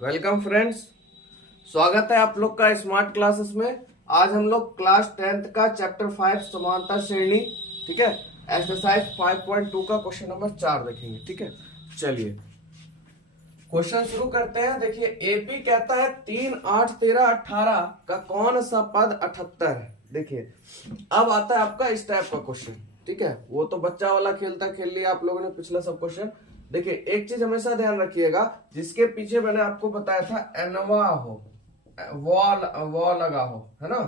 Welcome friends, स्वागत है आप लोग का स्मार्ट क्लासेस में। आज हम लोग क्लास 10th का चैप्टर 5 समांतर श्रेणी, ठीक है, एक्सरसाइज 5.2 का क्वेश्चन नंबर 4 देखेंगे। ठीक है, चलिए क्वेश्चन शुरू करते हैं। देखिए एपी कहता है 3, 8, 13, 18 का कौन सा पद 78 है। देखिए अब आता है आपका इस टाइप का क्वेश्चन। ठीक है, वो तो बच्चा वाला खेल लिया आप लोगों ने पिछला सब क्वेश्चन। देखिए एक चीज हमेशा ध्यान रखिएगा, जिसके पीछे मैंने आपको बताया था एनवा हो, वो लगा हो, है ना,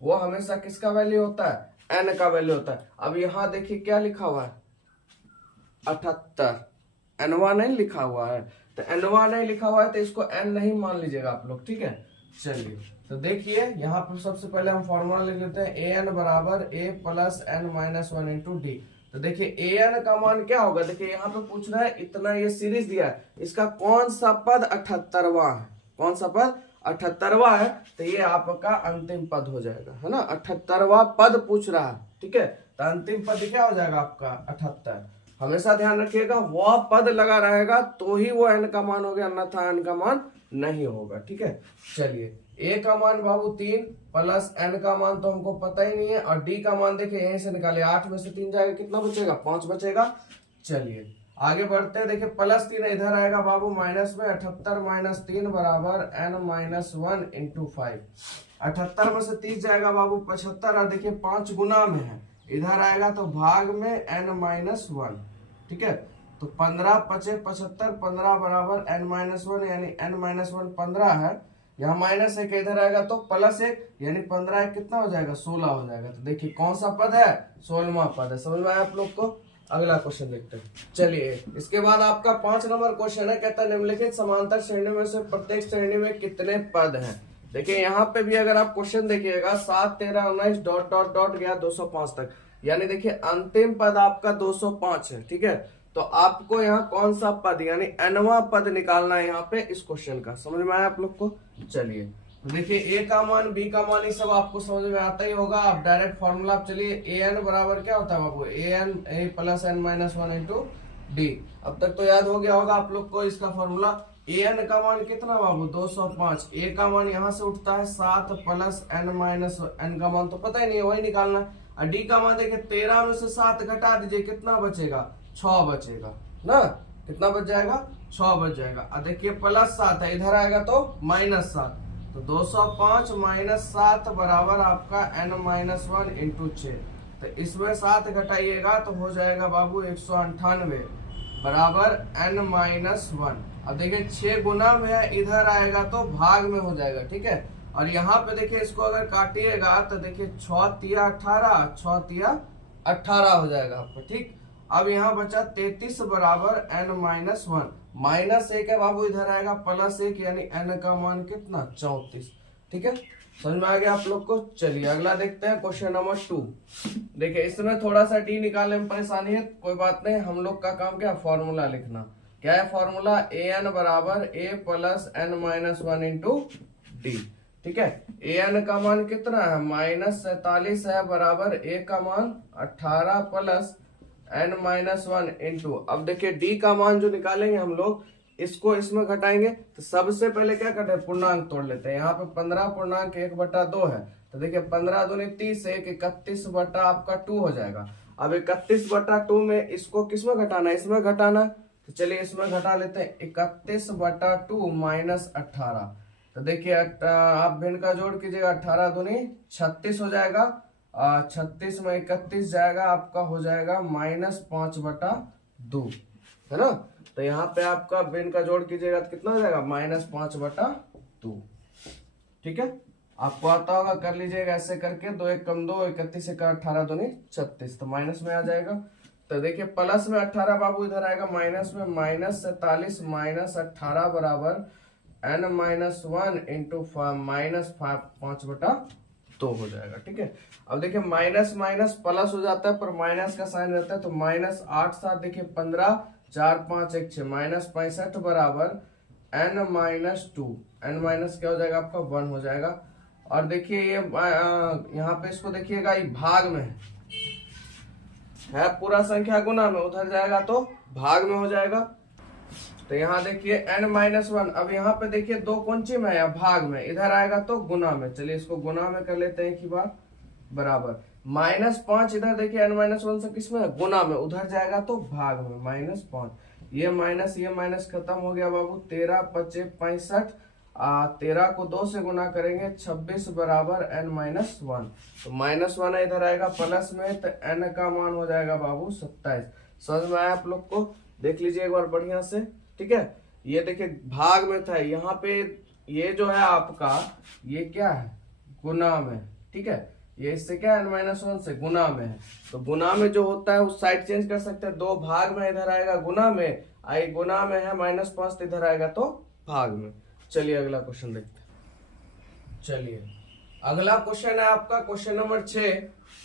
वो हमेशा किसका वैल्यू होता है, एन का वैल्यू होता है। अब यहाँ देखिए क्या लिखा हुआ है 78, एनवा नहीं लिखा हुआ है, तो एनवा नहीं लिखा हुआ है तो इसको एन नहीं मान लीजिएगा आप लोग। ठीक है, चलिए तो देखिए यहाँ पर सबसे पहले हम फॉर्मूला लिख लेते हैं, ए एन बराबर a plus n minus 1 into d. तो देखिए ए एन का मान क्या होगा, देखिए यहाँ पे पूछ रहा है इतना ये सीरीज दिया है, इसका कौन सा पद 78वां है, कौन सा पद 78वां है, तो ये आपका अंतिम पद हो जाएगा, है ना। 78वां पद पूछ रहा है, ठीक है, तो अंतिम पद क्या हो जाएगा आपका 78। हमेशा ध्यान रखिएगा वह पद लगा रहेगा तो ही वो एन का मान हो गया, अन्यथा एन का मान नहीं होगा। ठीक है, चलिए ए का मान बाबू 3 प्लस एन का मान तो हमको पता ही नहीं है, और डी का मान देखिए यहीं से निकाले, 8 में से 3 जाएगा, कितना बचेगा, 5 बचेगा। चलिए आगे बढ़ते हैं। देखिए प्लस 3 इधर आएगा बाबू माइनस में, 78 माइनस 3 बराबर एन माइनस 1 इंटू 5। 78 में से 30 जाएगा बाबू 75, और देखिए 5 गुना में है, इधर आएगा तो भाग में एन माइनस 1। ठीक है, तो 15 पचे 75, 15 बराबर एन माइनस 1, यानी एन माइनस 1 15 है, यहाँ माइनस 1 इधर आएगा तो प्लस 1, यानी 15 1 कितना हो जाएगा, 16 हो जाएगा। तो देखिए कौन सा पद है, 16वां पद है। समझ में आया आप लोग को। अगला क्वेश्चन देखते हैं। चलिए इसके बाद आपका 5 नंबर क्वेश्चन है, कहता है निम्नलिखित समांतर श्रेणी में से प्रत्येक श्रेणी में कितने पद हैं। देखिए यहाँ पे भी अगर आप क्वेश्चन देखिएगा 7, 13, 19 डॉट डॉट डॉट गया 205 तक, यानी देखिए अंतिम पद आपका 205 है। ठीक है, तो आपको यहाँ कौन सा पद यानी एनवा पद निकालना है यहाँ पे इस क्वेश्चन का। समझ में आया आप लोग को। चलिए तो देखिए ए का मान बी का मान ये सब आपको समझ में आता ही होगा। आप डायरेक्ट फॉर्मूला आप चलिए ए एन बराबर क्या होता है बाबू, a n a plus n minus 1 into d. अब तक तो याद हो गया होगा आप लोग को इसका फॉर्मूला। ए एन का मान कितना बाबू 205, ए का मान यहाँ से उठता है 7 प्लस एन माइनस एन का मान तो पता ही नहीं है, वही निकालना है। और डी का मान देखिए 13 में से 7 घटा दीजिए, कितना बचेगा, 6 बचेगा ना, कितना बच जाएगा, 6 बच जाएगा। अब देखिए प्लस 7 है, इधर आएगा तो माइनस 7, तो 205 माइनस 7 बराबर आपका n माइनस 1 इंटू 6। तो इसमें 7 घटाइएगा तो हो जाएगा बाबू 198 बराबर n माइनस 1। अब देखिए 6 गुना में है, इधर आएगा तो भाग में हो जाएगा। ठीक है, और यहाँ पे देखिए इसको अगर काटिएगा तो देखिए 6 तिया 18, 6 तिया 18 हो जाएगा आपका। ठीक, अब यहाँ बचा 33 बराबर n माइनस 1, माइनस 1 है बाबू, इधर आएगा प्लस 1, यानी n का मान कितना 34। ठीक है, समझ में आ गया आप लोग को। चलिए अगला देखते हैं क्वेश्चन नंबर 2। देखिए इसमें थोड़ा सा डी निकालने में परेशानी है, कोई बात नहीं, हम लोग का काम क्या, फॉर्मूला लिखना। क्या है फॉर्मूला, ए एन बराबर a plus n minus 1 into d. ठीक है, ए एन का मान कितना है, माइनस 47 है, बराबर ए का मान 18 प्लस n माइनस 1 इंटू। अब देखिए डी का मान जो निकालेंगे हम लोग, इसको इसमें घटाएंगे, तो सबसे पहले क्या करते हैं, पूर्णांक तोड़ लेते हैं। यहाँ पे 15 पूर्णांक 1/2 है, तो देखिए 15 दूनी 30 है, 31 बटा आपका 2 हो जाएगा। अब 31/2 में इसको किसमें घटाना है, इसमें घटाना, तो चलिए इसमें घटा लेते हैं। 31/2 माइनस 18, तो देखिए आप भिन्न का जोड़ कीजिएगा, 18 दूनी 36 हो जाएगा, 36 में 31 जाएगा, आपका हो जाएगा माइनस 5/2, है ना। तो यहाँ पे आपका भिन्न का जोड़ कीजिएगा तो कितना हो जाएगा, माइनस 5/2। ठीक है, आपको आता होगा, कर लीजिएगा ऐसे करके, 2 1 कम 2, 31 1 18 दूनी 36, तो माइनस में आ जाएगा। तो देखिए प्लस में 18 बाबू, इधर आएगा माइनस में, माइनस 47 माइनस 18 बराबर n माइनस 1 इंटू माइनस 5/2 हो जाएगा। ठीक है, अब देखिए माइनस माइनस प्लस हो जाता है, पर माइनस का साइन रहता है, तो माइनस 8 7 देखिए 15 4 5 1 6 माइनस 65 बराबर n माइनस 2, n माइनस क्या हो जाएगा आपका 1 हो जाएगा। और देखिए ये यहाँ पे इसको देखिएगा, ये भाग में है पूरा संख्या गुना में, उधर जाएगा तो भाग में हो जाएगा। तो यहाँ देखिए n-1, अब यहाँ पे देखिए दो कौनची में या भाग में, इधर आएगा तो गुना में। चलिए इसको गुना में कर लेते हैं एक ही बार, बराबर -5 इधर देखिए n-1 से किस में, गुना में, उधर जाएगा तो भाग में, -5। ये माइनस खत्म हो गया बाबू। 13 पचे 65, 13 को 2 से गुना करेंगे 26 बराबर n-1। तो -1 इधर आएगा प्लस में, तो n का मान हो जाएगा बाबू 27। समझ में आया आप लोग को? देख लीजिए एक बार बढ़िया से, ठीक है। ये देखिए भाग में था, यहाँ पे ये जो है आपका, ये क्या है, गुना में, ठीक है। ये इससे क्या है, n-1 से गुना में है, तो गुना में जो होता है उस साइड चेंज कर सकते हैं। 2 भाग में इधर आएगा गुना में, आई गुना में है -5, तो इधर आएगा तो भाग में। चलिए अगला क्वेश्चन देखते हैं। चलिए अगला क्वेश्चन है आपका क्वेश्चन नंबर 6।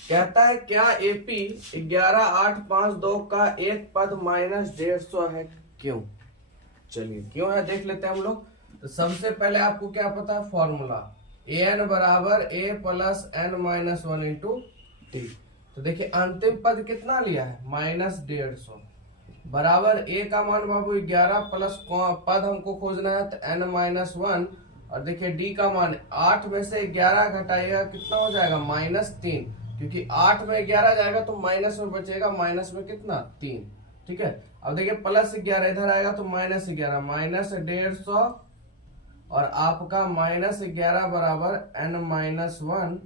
कहता है क्या एपी 11852 का एक पद -150 है, क्यों? चलिए क्यों है देख लेते हैं हम लोग। तो सबसे पहले आपको क्या पता है, फॉर्मूला an बराबर a plus n-1 into T. तो देखिए अंतिम पद कितना लिया है, -150 बराबर a का मान बाबू 11 प्लस पद हमको खोजना है तो n-1, और देखिए d का मान 8 में से 11 घटाएगा कितना हो जाएगा, -3, क्योंकि 8 में 11 जाएगा तो माइनस में बचेगा, माइनस में कितना 3, ठीक है। अब देखिए +11 इधर आएगा तो -11, -150 और आपका -11 बराबर n-1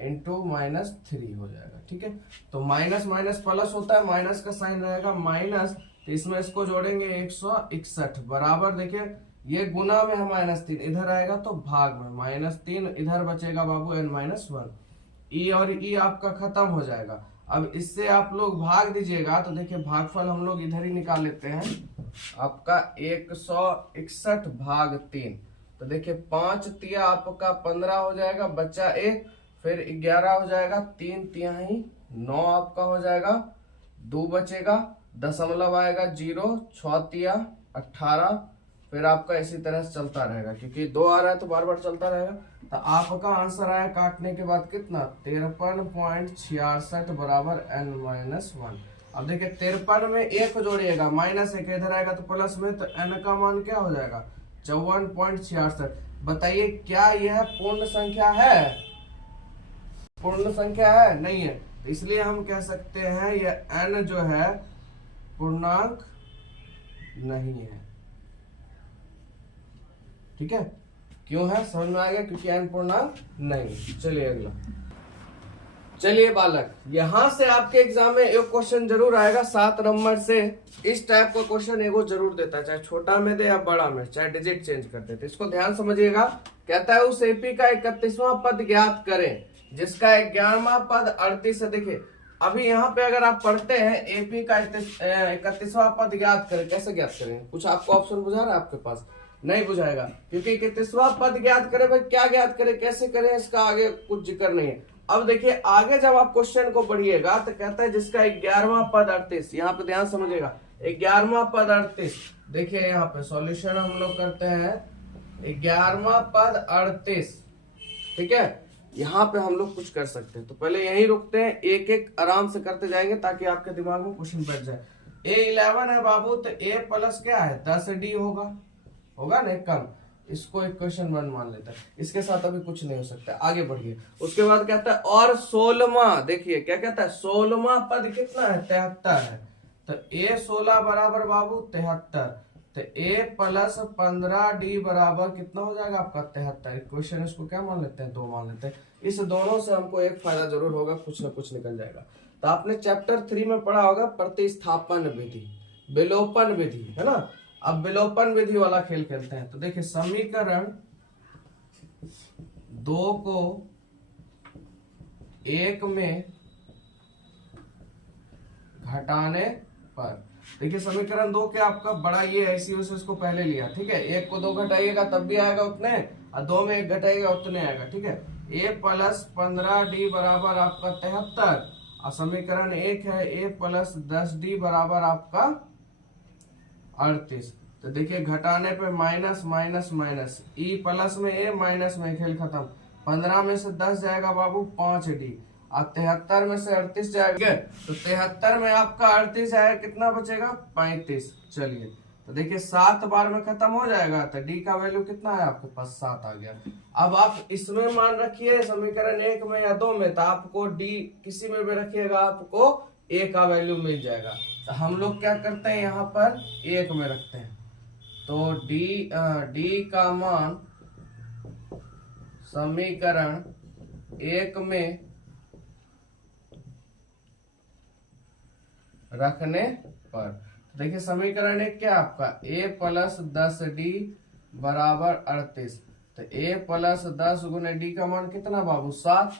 इंटू -3 हो जाएगा, ठीक है। तो माइनस माइनस प्लस होता है, माइनस का साइन रहेगा माइनस, तो इसमें इसको जोड़ेंगे 161 बराबर, देखिए ये गुना में है -3, इधर आएगा तो भाग में, -3 इधर बचेगा बाबू n-1। ई और ई आपका खत्म हो जाएगा। अब इससे आप लोग भाग दीजिएगा तो देखिए भागफल हम लोग इधर ही निकाल लेते हैं, आपका 161 भाग 3। तो देखिए 5 तिया आपका 15 हो जाएगा, बच्चा 1, फिर 11 हो जाएगा, 3 तिहाई 9 आपका हो जाएगा, 2 बचेगा, दशमलव आएगा 0, 6 तिया 18, फिर आपका इसी तरह से चलता रहेगा, क्योंकि 2 आ रहा है तो बार बार चलता रहेगा। तो आपका आंसर आया काटने के बाद कितना, 53.66 बराबर n-1। अब देखिए 53 में 1 जोड़िएगा, -1 इधर आएगा तो प्लस में, तो n का मान क्या हो जाएगा, 54.66। बताइए क्या यह पूर्ण संख्या है? पूर्ण संख्या है? नहीं है, तो इसलिए हम कह सकते हैं यह n जो है पूर्णांक नहीं है, ठीक है। क्यों है समझ में आ गया, क्योंकि n पूर्णांक नहीं। चलिए अगला। चलिए बालक, यहां से आपके एग्जाम में एक क्वेश्चन जरूर आएगा 7 नंबर से। इस टाइप का क्वेश्चन एगो जरूर देता है, चाहे छोटा में दे या बड़ा में, चाहे डिजिट चेंज कर दे। तो इसको ध्यान समझिएगा। कहता है उस एपी का 31वां पद ज्ञात करें जिसका 11वां पद 38 है। देखिए अभी यहाँ पे अगर आप पढ़ते हैं एपी का 31वां पद ज्ञात करें, कैसे ज्ञात करें? कुछ आपको ऑप्शन बुझा रहा है आपके पास? नहीं बुझाएगा, क्योंकि 31वां पद ज्ञात करें, भाई क्या ज्ञात करें, कैसे करें, इसका आगे कुछ जिक्र नहीं है। अब देखिए आगे जब आप क्वेश्चन को पढ़िएगा तो कहता है जिसका 11वां पद 38, यहाँ पे ध्यान समझिएगा, 11वां पद 38। देखिए यहाँ पे सॉल्यूशन हम लोग करते हैं, 11वां पद 38, ठीक है। यहाँ पे हम लोग कुछ कर सकते हैं, तो पहले यहीं रुकते हैं, एक एक आराम से करते जाएंगे ताकि आपके दिमाग में क्वेश्चन बैठ जाए। A11 है बाबू, तो A प्लस क्या है 10D होगा ना कम, इसको इक्वेशन 1 मान लेता है। इसके साथ अभी कुछ नहीं हो सकता, आगे बढ़िए। उसके बाद कहता है और 16वां, देखिए क्या कहता है, 16वां पद कितना है 73 है, तो A16 बराबर बाबू 73, तो A प्लस 15D बराबर कितना हो जाएगा आपका 73। इक्वेशन इसको क्या मान लेते हैं 2 मान लेते हैं। इस दोनों से हमको एक फायदा जरूर होगा, कुछ ना कुछ निकल जाएगा। तो आपने चैप्टर 3 में पढ़ा होगा प्रतिस्थापन विधि, विलोपन विधि, है ना। अब विलोपन विधि वाला खेल खेलते हैं। तो देखिए समीकरण 2 को 1 में घटाने पर, देखिए समीकरण 2 क्या आपका बड़ा ये ऐसी उसे इसको पहले लिया, ठीक है। 1 को 2 घटाइएगा तब भी आएगा उतने, और 2 में 1 घटाइएगा उतने आएगा, ठीक है। A प्लस 15D बराबर आपका 73, और समीकरण 1 है A प्लस 10D बराबर आपका 38। तो देखिए घटाने पे minus minus minus, E plus में ए माइनस में खेल खत्म। 15 में से 10 जाएगा बाबू 5D, और 73 में से 38 जाएगा, तो 73 में आपका 38 आएगा, कितना बचेगा 35। चलिए तो देखिए 7 बार में खत्म हो जाएगा, तो डी का वैल्यू कितना है आपके पास 7 आ गया। अब आप इसमें मान रखिए समीकरण 1 में या 2 में, तो आपको डी किसी में भी रखिएगा आपको ए का वैल्यू मिल जाएगा। तो हम लोग क्या करते हैं यहाँ पर 1 में रखते हैं, तो डी का मान समीकरण 1 में रखने पर देखिए समीकरण 1 क्या आपका a प्लस 10d बराबर 38। तो a प्लस 10 गुने डी का मान कितना बाबू 7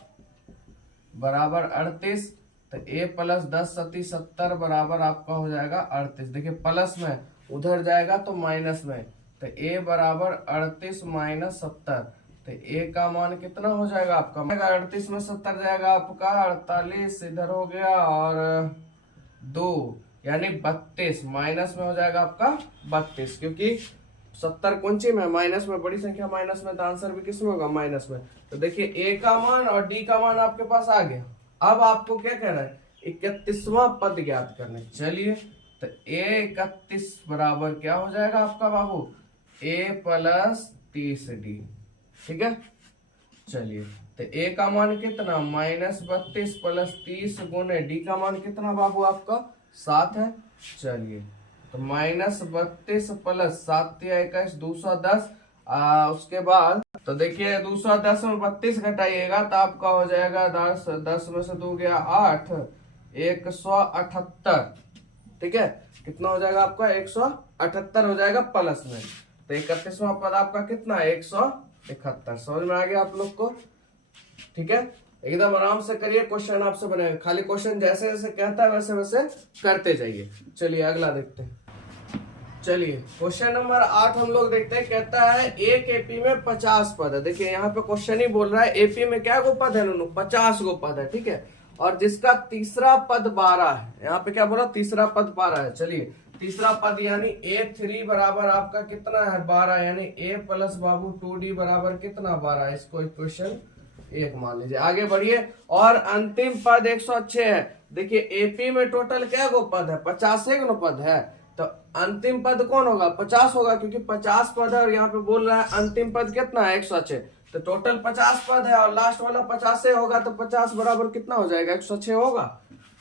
बराबर 38। तो a प्लस 10 सती 70 बराबर आपका हो जाएगा 38। देखिए प्लस में उधर जाएगा तो माइनस में, तो a बराबर 38 माइनस 70। तो a का मान कितना हो जाएगा आपका 38 में 70 जाएगा आपका 48, इधर हो गया और 2 यानी 32, माइनस में हो जाएगा आपका 32, क्योंकि 70 कौन में माइनस में, बड़ी संख्या माइनस में, तो आंसर भी किस में होगा माइनस में। तो देखिए ए का मान और डी का मान आपके पास आ गया। अब आपको क्या कह रहा है 31वां पद ज्ञात करने। चलिए तो ए 31 बराबर क्या हो जाएगा आपका बाबू ए प्लस 30d। ठीक है, चलिए तो ए का मान कितना -32 प्लस 30 गुने डी का मान कितना बाबू आपका 7 है। चलिए तो -32 प्लस 7 या 21 210, उसके बाद तो देखिए 210 में 32 घटाइएगा तो आपका हो जाएगा 10 में से 2 गया 8, 178। ठीक है, कितना हो जाएगा आपका 178 हो जाएगा प्लस में। तो 31वां पद आपका कितना है 171। समझ में आ गया आप लोग को। ठीक है, एकदम आराम से करिए, क्वेश्चन आपसे बनेगा, खाली क्वेश्चन जैसे जैसे कहता है वैसे वैसे करते जाइए। चलिए अगला देखते हैं। चलिए क्वेश्चन नंबर 8 हम लोग देखते हैं। कहता है एक एपी में 50 पद है। देखिए यहाँ पे क्वेश्चन ही बोल रहा है एपी में क्या गो पद है 50 गो पद है। ठीक है, और जिसका तीसरा पद 12 है। यहाँ पे क्या बोला तीसरा पद 12 है। चलिए तीसरा पद यानी A3 बराबर आपका कितना है 12, यानी A प्लस बाबू 2D बराबर कितना 12। इसको इक्वेशन 1 मान लीजिए। आगे बढ़िए, और अंतिम पद 106 है। देखिए एपी में टोटल क्या गो पद है 50 गो पद है, तो अंतिम पद कौन होगा 50 होगा, क्योंकि 50 पद है और यहाँ पे बोल रहा है अंतिम पद कितना है 106। तो टोटल 50 पद है और लास्ट वाला 50 होगा, तो 50 बराबर कितना हो जाएगा 106 होगा।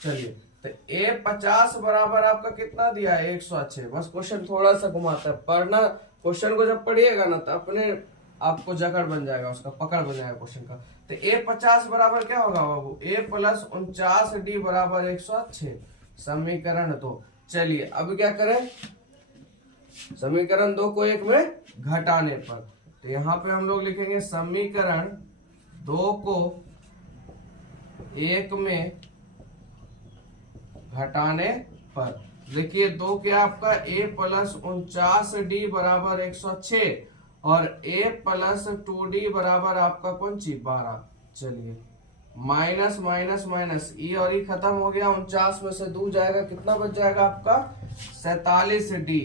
चलिए तो ए 50 बराबर आपका कितना दिया है 106। बस क्वेश्चन थोड़ा सा घुमाता है, पढ़ना क्वेश्चन को जब पढ़िएगा ना तो अपने आपको जकड़ बन जाएगा, उसका पकड़ बन जाएगा क्वेश्चन का। तो ए 50 बराबर क्या होगा बाबू ए प्लस 49d बराबर 106, समीकरण 2। चलिए अब क्या करें, समीकरण 2 को 1 में घटाने पर, तो यहाँ पे हम लोग लिखेंगे समीकरण 2 को 1 में घटाने पर। देखिए 2 क्या आपका a प्लस 49d बराबर 106 और a प्लस 2d बराबर आपका कौन सी 12। चलिए माइनस माइनस माइनस ई और ई खत्म हो गया, 49 में से 2 जाएगा, कितना बच जाएगा आपका 47d,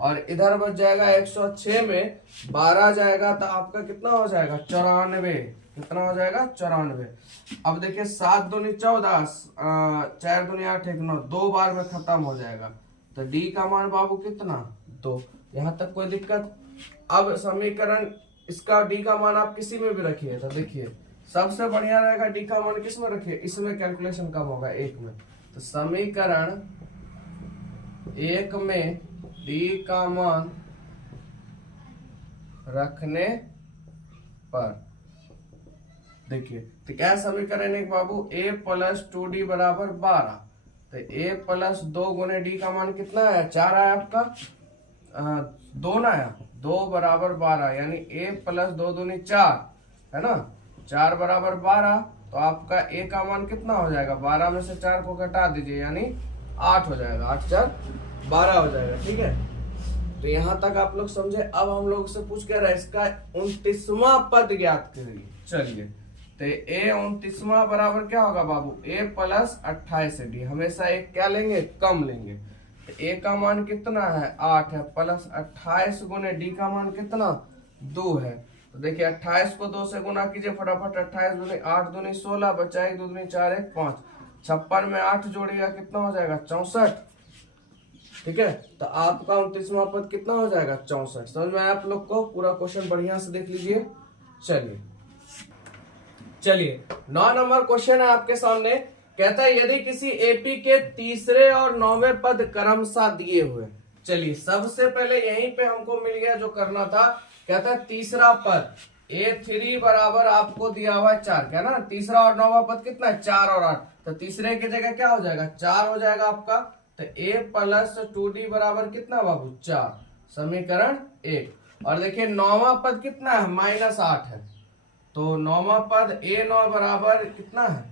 और इधर बच जाएगा 106 में 12 जाएगा तो आपका कितना हो जाएगा 94। कितना हो जाएगा 94। अब देखिए 7 दूनी 14, 4 दूनी 8, 1 9, 2 बार में खत्म हो जाएगा। तो डी का मान बाबू कितना 2। यहाँ तक कोई दिक्कत। अब समीकरण इसका डी का मान आप किसी में भी रखिए, तो देखिए सबसे बढ़िया रहेगा डी का मान किस में रखिए, इसमें कैलकुलेशन कम होगा 1 में। तो समीकरण 1 में डी का मान रखने पर देखिए तो क्या समीकरण एक बाबू a प्लस 2d बराबर 12। तो a प्लस 2 गुने डी का मान कितना है 4 आया आपका, 2 ना आया, 2 बराबर 12, यानी a प्लस 2 दूनी 4 है ना, 4 बराबर 12। तो आपका a का मान कितना हो जाएगा 12 में से 4 को घटा दीजिए, यानी 8 हो जाएगा, 8 4 12 हो जाएगा। ठीक है, तो यहाँ तक आप लोग समझे। अब हम लोग से पूछ के रहा है इसका 29वां पद ज्ञात करिए। चलिए तो a 29वां बराबर क्या होगा बाबू a प्लस 28d, हमेशा एक क्या लेंगे कम लेंगे। तो a का मान कितना है 8 है, प्लस 28 गुने d का मान कितना 2 है। तो देखिए 28 को 2 से गुना कीजिए फटाफट, 28 दूनी 8 दूनी 16, बचा 1 दूनी 4 1 5, 56 में 8 जोड़िएगा कितना हो जाएगा 64। ठीक है, तो आपका 29वां पद कितना हो जाएगा 64। समझ में आया आप लोग को? पूरा क्वेश्चन बढ़िया से देख लीजिए। चलिए 9 नंबर क्वेश्चन है आपके सामने। कहता है यदि किसी एपी के तीसरे और 9वें पद क्रमशः दिए हुए। चलिए सबसे पहले यहीं पे हमको मिल गया जो करना था। कहता है तीसरा पद A3 बराबर आपको दिया हुआ है 4, क्या ना, तीसरा और 9वां पद कितना है 4 और 8, तो तीसरे की जगह क्या हो जाएगा 4 हो जाएगा आपका। तो A प्लस 2D बराबर कितना बाबू 4, समीकरण 1। और देखिए 9वां पद कितना है -8 है, तो 9वां पद A9 बराबर कितना है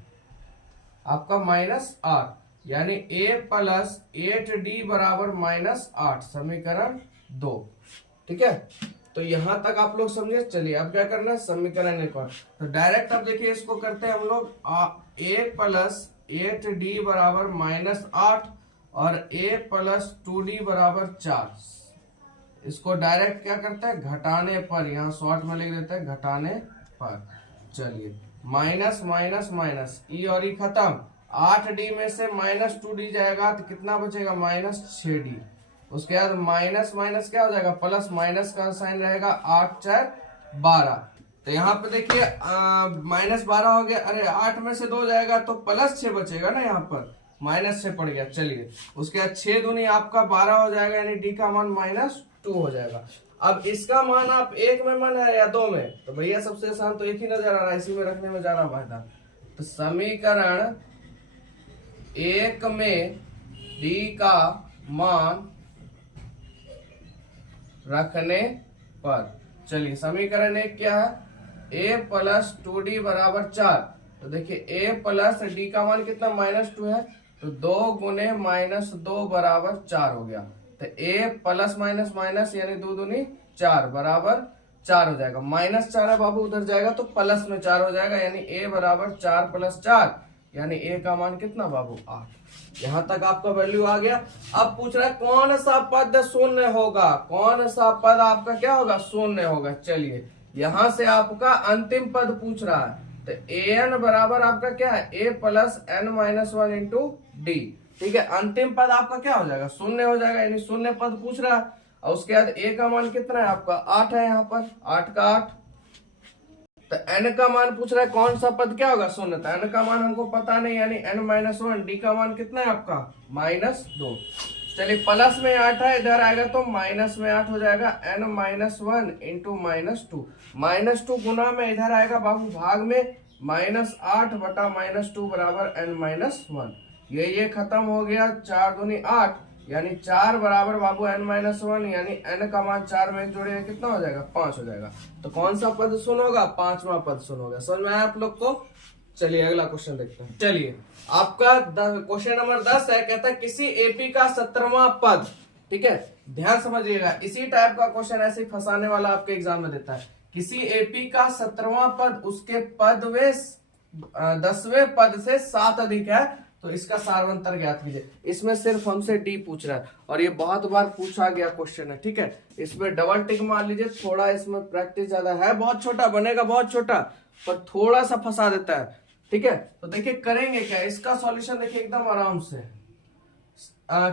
आपका -8, यानी A प्लस 8D बराबर -8, समीकरण 2। ठीक है, तो यहां तक आप लोग समझे। चलिए अब क्या करना है, समीकरण 1 और, तो डायरेक्ट अब देखिए इसको करते हैं हम लोग। A प्लस 8D बराबर -8 और A प्लस 2D बराबर 4। इसको डायरेक्ट क्या करते हैं घटाने पर, यहाँ शॉर्ट में लिख देते हैं घटाने पर। चलिए माइनस माइनस माइनस, ई और ई खत्म, 8D में से -2D जाएगा तो कितना बचेगा -6D। उसके बाद माइनस माइनस क्या हो जाएगा प्लस, माइनस का साइन रहेगा, 8 4 12। तो यहाँ पे देखिए -12 हो गया, अरे 8 में से 2 जाएगा तो +6 बचेगा ना, यहाँ पर -6 पड़ गया। चलिए उसके बाद 6 दूनी आपका 12 हो जाएगा, यानी डी का मान -2 हो जाएगा। अब इसका मान आप 1 में मन है या 2 में, तो भैया सबसे आसान तो 1 ही नजर आ रहा है, इसी में रखने में ज्यादा फायदा। तो समीकरण 1 में डी का मान रखने पर, चलिए समीकरण 1 क्या है, A प्लस 2D बराबर 4। तो देखिए A प्लस डी का मान कितना -2 है, तो 2 गुने -2 बराबर 4 हो गया। तो A प्लस माइनस माइनस यानी 2 दूनी 4 बराबर 4 हो जाएगा। -4 है बाबू, उधर जाएगा तो प्लस में 4 हो जाएगा, यानी A बराबर 4 + 4, यानी A का मान कितना बाबू 8। यहां तक आपका वैल्यू आ गया। अब पूछ रहा है कौन सा पद शून्य होगा, कौन सा पद आपका क्या होगा शून्य होगा। चलिए यहां से आपका अंतिम पद पूछ रहा है, तो an बराबर आपका क्या है A plus n-1 into d. ठीक है, अंतिम पद आपका क्या हो जाएगा शून्य हो जाएगा, यानी शून्य पद पूछ रहा है। और उसके बाद A का मान कितना है आपका 8 है, यहाँ पर 8 का 8। तो n का मान पूछ रहा है कौन सा पद क्या होगा शून्य, तो n का मान हमको पता नहीं, यानी n-1, डी का मान कितना है आपका -2। चलिए प्लस में 8 है, इधर आएगा तो माइनस में 8 हो जाएगा, n-1 इंटू -2। -2 गुना में इधर आएगा बाबू भाग में, -8 बटा -2 बराबर n-1। ये खत्म हो गया, 4 दूनी 8, यानी 4 बराबर बाबू n-1, यानी n का मान 4 में जोड़ेगा कितना हो जाएगा 5 हो जाएगा। तो कौन सा पद शून्य होगा, 5वां पद शून्य होगा। समझ में आया आप लोग को? चलिए अगला क्वेश्चन देखते हैं। चलिए आपका क्वेश्चन नंबर 10 है। कहता है किसी एपी का 17वां पद, ठीक है ध्यान समझिएगा, इसी टाइप का क्वेश्चन ऐसे फंसाने वाला आपके एग्जाम में देता है। किसी एपी का 17वां पद उसके पद में 10वें पद से 7 अधिक है, तो इसका सारवंतर ज्ञात कीजिए। इसमें सिर्फ हमसे डी पूछ रहा है, और ये बहुत बार पूछा गया क्वेश्चन है। ठीक है, इसमें डबल टिक मार लीजिए, थोड़ा इसमें प्रैक्टिस ज्यादा है, बहुत छोटा बनेगा, बहुत छोटा, पर थोड़ा सा फंसा देता है। ठीक है, तो देखिए करेंगे क्या, इसका सॉल्यूशन देखिए एकदम आराम से।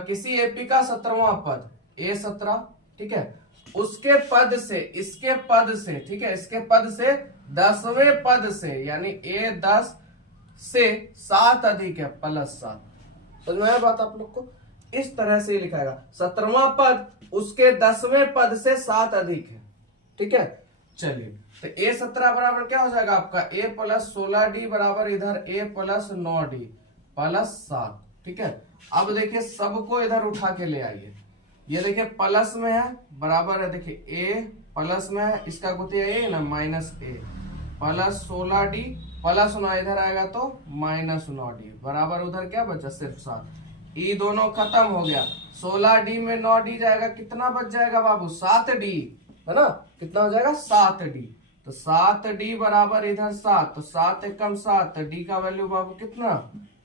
किसी एपी का 17वां पद A17, ठीक है, उसके पद से, इसके पद से, ठीक है, इसके पद से 10वें पद से, यानी A10 से 7 अधिक है, +7। समझ में आया बात आप लोग को? इस तरह से लिखाएगा, 17वां पद उसके 10वें पद से 7 अधिक है। ठीक है, चलिए तो A17 बराबर क्या हो जाएगा आपका A प्लस 16D बराबर इधर A प्लस 9D +7। ठीक है, अब देखिए सबको इधर उठा के ले आइए। ये देखिए प्लस में है, बराबर है, देखिए A प्लस में है, इसका गुतिया A ना -A प्लस 16D प्लस 9 इधर आएगा तो -9D बराबर उधर क्या बचा सिर्फ 7। ई दोनों खत्म हो गया, 16D में 9D जाएगा, कितना बच जाएगा बाबू 7D, है ना, कितना हो जाएगा 7D। तो 7D बराबर इधर 7, तो 7 एकम 7, तो D का वैल्यू बाबू कितना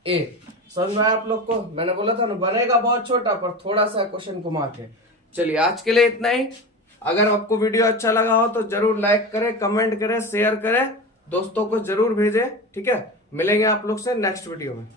1। समझ में आया आप लोग को? मैंने बोला था ना बनेगा बहुत छोटा, पर थोड़ा सा क्वेश्चन घुमा के। चलिए आज के लिए इतना ही। अगर आपको वीडियो अच्छा लगा हो तो जरूर लाइक करें, कमेंट करें, शेयर करें, दोस्तों को जरूर भेजें। ठीक है, मिलेंगे आप लोग से नेक्स्ट वीडियो में।